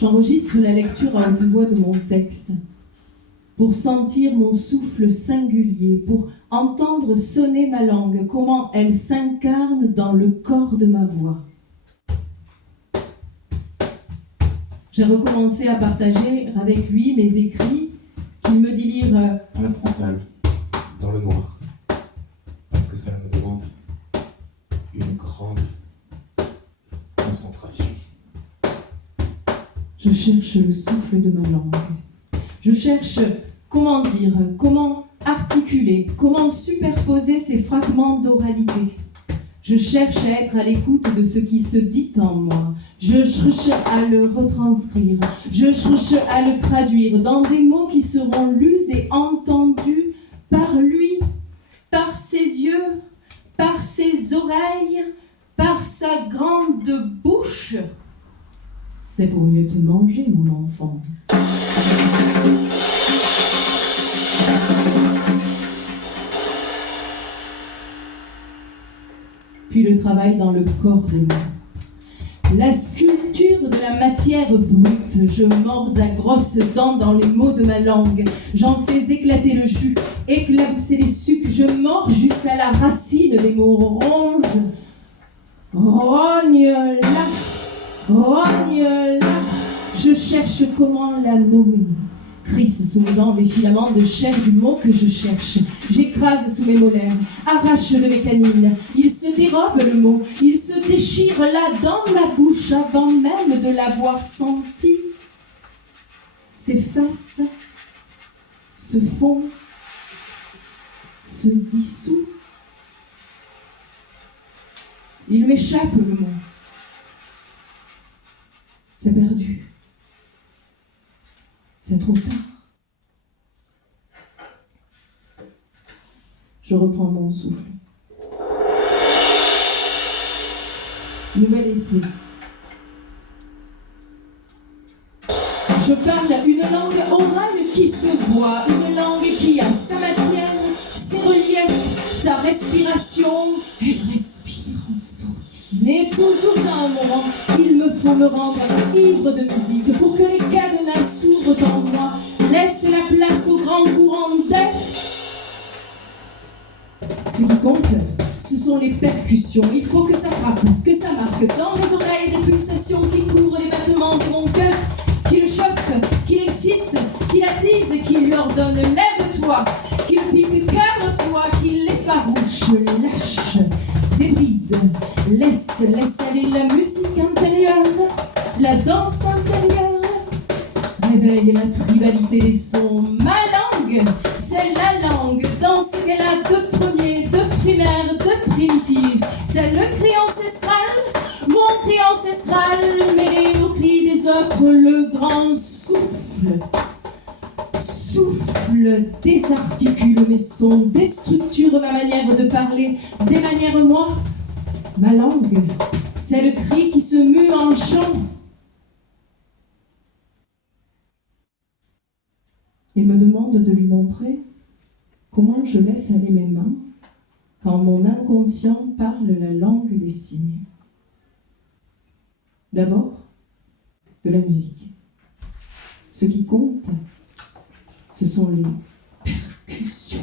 J'enregistre la lecture à haute voix de mon texte pour sentir mon souffle singulier, pour entendre sonner ma langue, comment elle s'incarne dans le corps de ma voix. J'ai recommencé à partager avec lui mes écrits qu'il me dit lire à la frontale, dans le noir, parce que cela me demande une grande concentration. Je cherche le souffle de ma langue. Je cherche comment dire, comment articuler, comment superposer ces fragments d'oralité. Je cherche à être à l'écoute de ce qui se dit en moi. Je cherche à le retranscrire. Je cherche à le traduire dans des mots qui seront lus et entendus par lui, par ses yeux, par ses oreilles, par sa grande bouche. C'est pour mieux te manger, mon enfant. Puis le travail dans le corps des mots. La sculpture de la matière brute. Je mords à grosses dents dans les mots de ma langue. J'en fais éclater le jus, éclabousser les sucs. Je mords jusqu'à la racine des mots. Ronge, rogne-la, rogne-la. Je cherche comment la nommer. Crisse sous mes dents des filaments de chair du mot que je cherche. J'écrase sous mes molaires, arrache de mes canines. Il se dérobe le mot, il se déchire là dans ma bouche avant même de l'avoir senti. S'efface, se fond, se dissout. Il m'échappe le mot. C'est perdu. C'est trop tard. Je reprends mon souffle. Nouvel essai. Je parle une langue orale qui se voit, une langue qui a sa matière, ses reliefs, sa respiration. Elle respire en sourdine. Mais toujours à un moment, il me faut me rendre ivre de musique pour que les cadenas s'ouvrent en moi, laissent la place au grand courant d'air. Ce qui compte, ce sont les percussions. Il faut que ça frappe, que ça marque dans mes oreilles des pulsations qui couvrent les battements de mon cœur, qui le choquent, qui l'excitent, qui l'attisent, qui lui ordonnent lève-toi, qui le pique calme-toi, qui l'effarouche, lâche, débride, laisse aller la musique intérieure, la danse intérieure. Réveille la tribalité des sons. Ma langue, c'est la langue dans ce qu'elle a de premier, de primaire, de primitif. C'est le cri ancestral, mon cri ancestral, mêlé au cri des autres, le grand souffle. Souffle désarticule mes sons, déstructure ma manière de parler, démanière moi. Ma langue, c'est le cri qui se mue en chant. Il me demande de lui montrer comment je laisse aller mes mains quand mon inconscient parle la langue des signes. D'abord, de la musique. Ce qui compte, ce sont les percussions.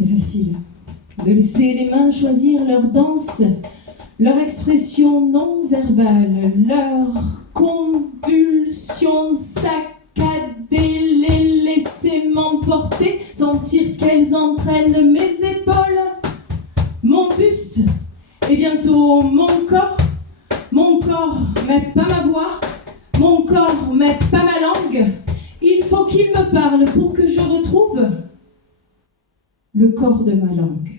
C'est facile. de laisser les mains choisir leur danse, leur expression non verbale, leur convulsion saccadée, les laisser m'emporter, sentir qu'elles entraînent mes épaules, mon buste et bientôt mon corps, mais pas ma voix, mon corps, mais pas ma langue. Il faut qu'il me parle pour que je retrouve le corps de ma langue.